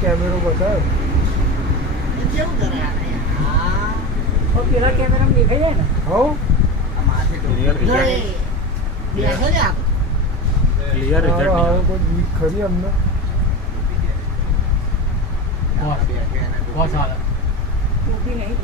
કેમેરો બતાવ પેલા કેમેરામાં દેખાય જાય ને ક્લિયર રિઝલ્ટ ખરી અમને ટોપી નહીં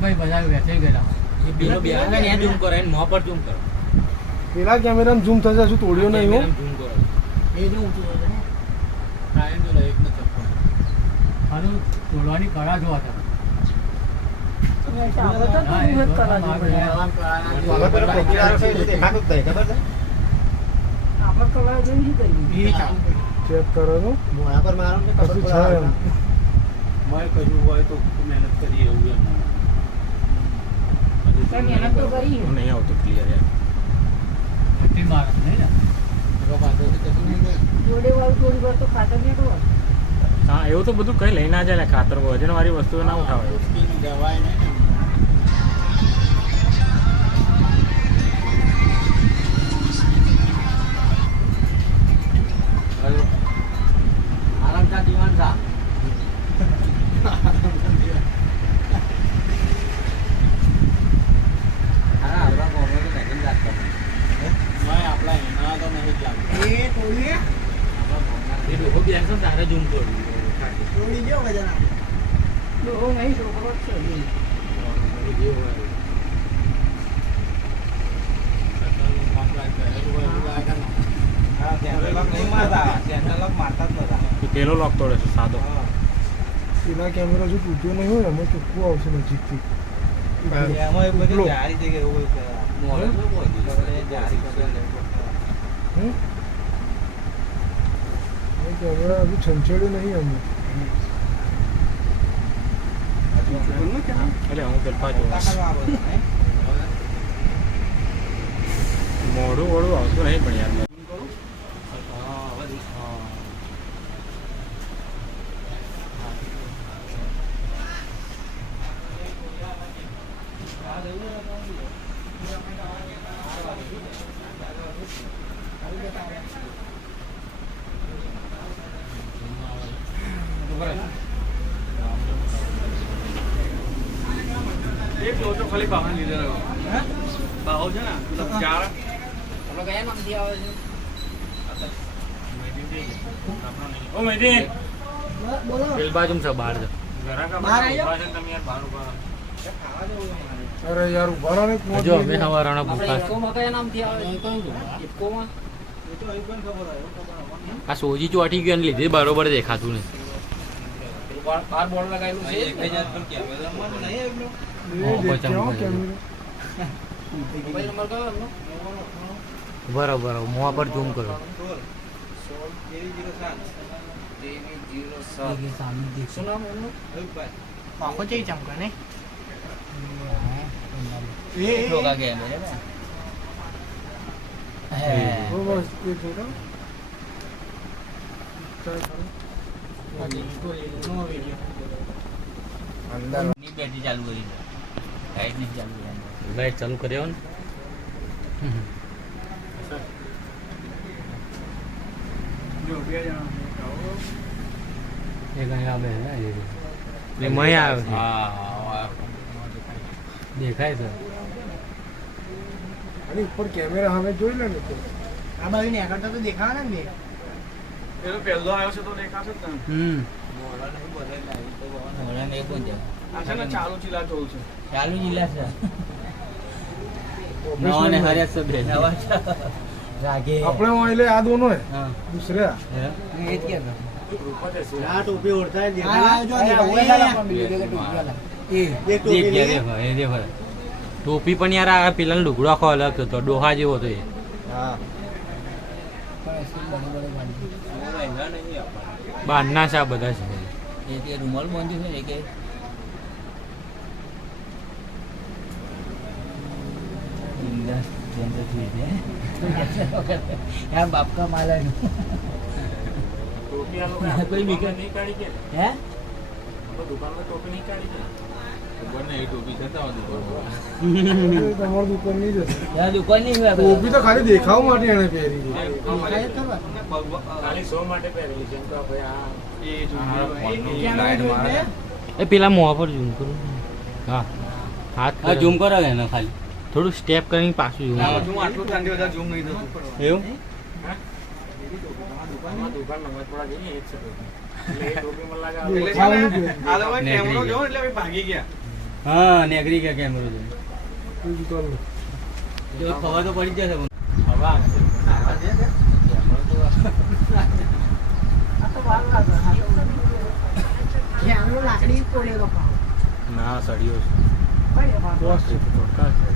ભાઈ બધા બહુ છે. પેલો બેહાડે ને એ zoom કરો, એને મોં પર zoom કરો. પેલા કેમેરામાં ઝૂમ થશે શું તોડ્યો નહીં હું? Zoom કરો. તોડવાની કળા જોવા તમે. તમે ચાલો તો તો મહેનત કરવા જોઈએ. આપણે કલા જોઈને શું ચેક કરો તો છે એમ મહેનત તો કરી. નહીં આવતું ક્લિયર યાર ભટ્ટી મારે નહીં ને જોડે વાળું થોડી વાર તો ખાતર હા એવું તો બધું કઈ લઈ ના જાય ને ખાતર વજન વાળી વસ્તુ ના ઉઠાવે. આરામ જીવન જા. હારા, આપણા ગામમાં તો નથી લાગતા. એ ડોહો બેસે ને તારે zoom કરવું. ડોહો નહીં છોકરો જ છે પેલો લોક તોડે છે સાદો. એના કેમેરો જો તૂટ્યો નહીં હોય એમાં ચોખ્ખું આવશે નજીકથી. કેમેરા હજુ છંછેડ્યું નહીં અમે એટલે હું પેલા જોઉં મોડું વળું આવતું નહીં પણ યાર. આપણે કયા નામથી આવે છે? ઓ મેદી બોલો પેલ બાજુ છે ને જો અમે હવારાના આપણે ભૂખા. છે. ઇફકોમાં કયા નામથી આવે છે? આ સોજી ચોટી ગયો ને લીધે બરોબર દેખાતું નહીં. બાર બોર્ડ લગાવેલું છે? એ હો, દેખ પચાસ કેવો રૂપિયા. કેમેરો મોબાઈલ નંબર કયો એમનો? બરોબર મોં પર ઝૂમ કરો શું નામ એમનું? ઠોકા ગયા મેરે ને. હે. હો, બસ એ જોડો ટ્રાય કરો. ની બેટરી ચાલુ કરી દે. દેખાય છે ચાલુ કરવાની. લાઈટ ચાલુ કર્યો ને એક અહીંયા બે ને એ રીતે. ને મય આવે છે. હા દેખાય છે તો ઉપર જ સામે જોઈ ટોપી પણ યાર આ પેલા લુગડો આખો અલગ હતો ડોહા જેવો હતો એ. બહારના છે આ બધા છે. એ તે રૂમાલ બાંધ્યું છે ને કે બિંદાસ જેન્ટર થઈ છે યાર બાપ કા? હે? કોઈ બીક હે એ તમારી દુકાનની જ હશે. ત્યાં દુકાન નહીં હોય ટોપી તો ખાલી દેખાવ માટે એને પહેરી છે. એ પેલા મોં પર ઝૂમ કરું. હા. હાથ હા ઝૂમ કરો એને ખાલી. થોડું સ્ટેપ કરીને પાછું ઝૂમ એવું આમાં દુકાન નંબર થોડા જઈએ એક છે એટલે એ ટોપીમાં લાગે આ દેખાવની પહેરી. હા નેગરી ગયા. કેમેરો જોઈને. તું જ કર લે. જો ખબર તો પડી જશે. હવા આવશે. આ તો વાર લાગે આ તો ક્યાંનો લાકડી તોડેલો ભાવ. ના સળિયો છે. બસ છે. થોડકા છે.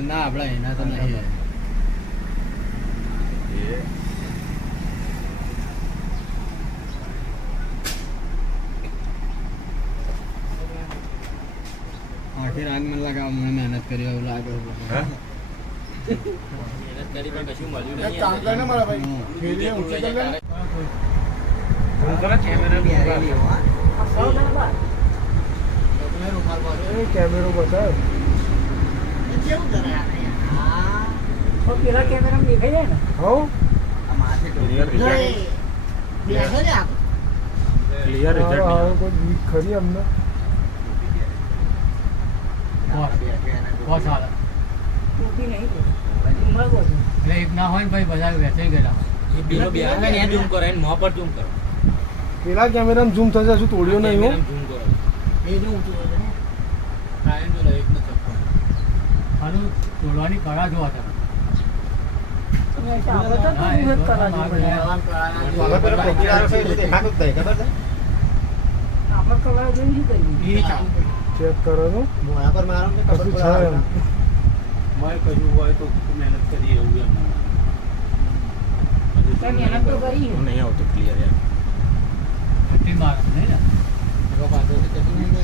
ના આપડા એના તો નહીં. આખી રાત મને લાગે હમણાં મહેનત કરી એવું લાગે મહેનત કરી પણ કશું મળ્યું એક કામ કર મારા ભાઈ. ફેરીએ ઊંચી કર લે ને. એ કેમેરો બતાવ પેલા દેખાય જાય ને. હો? ક્લિયર રિઝલ્ટ ખરી અમને. બહુ તો. છે. એટલે એક ના હોય ને ભાઈ બધા વેચાઈ ગયેલા બીજો બે આવે ને ઝૂમ એને મોં પર ઝૂમ કરો પેલા કેમેરામાં ઝૂમ થશે હજુ તોડ્યો નહીં હું ઝૂમ કરો એ હોય છે ને. ખાલી તોડવાની કળા જોવા તમે આપણે તો એ મહેનત તો જોઈને શું કરીએ? ચેક કરો છે એમ મહેનત તો કરી. નહીં આવતું ક્લિયર યાર ભટ્ટી મારે નહીં ને નહીં.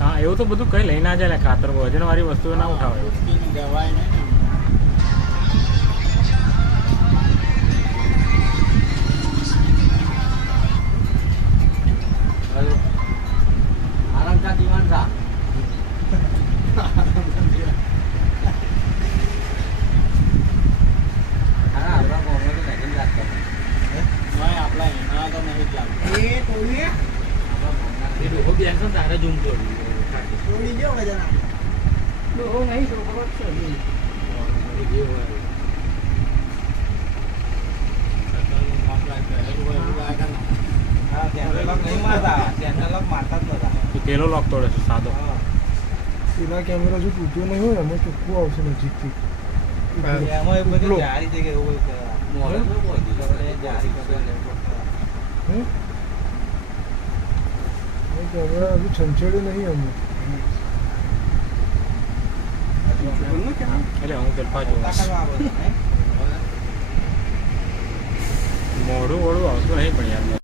હા, એવું તો બધું કઈ લઈને ના જાય ખાતર વજન વાળી વસ્તુ ના ઉઠાવે આરામથી એ ડોહો બેસો ને તારે ઝૂમ કરો તોડી દો વજન. ડોહો નહીં, છોકરો જ છે. પેલો લોક તોડે છે સાદો પેલા કેમેરો હજુ તૂટ્યો નહીં હોય એમાં ચોખ્ખું આવશે નજીકથી. હમ? એ કેમેરા હજુ છંછેડ્યું નહીં અમે. એટલે હું પેલપા જોઉં મોડું મોડું આવતું નહીં. પણ યાર.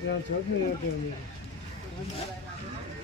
ત્યાં છે જ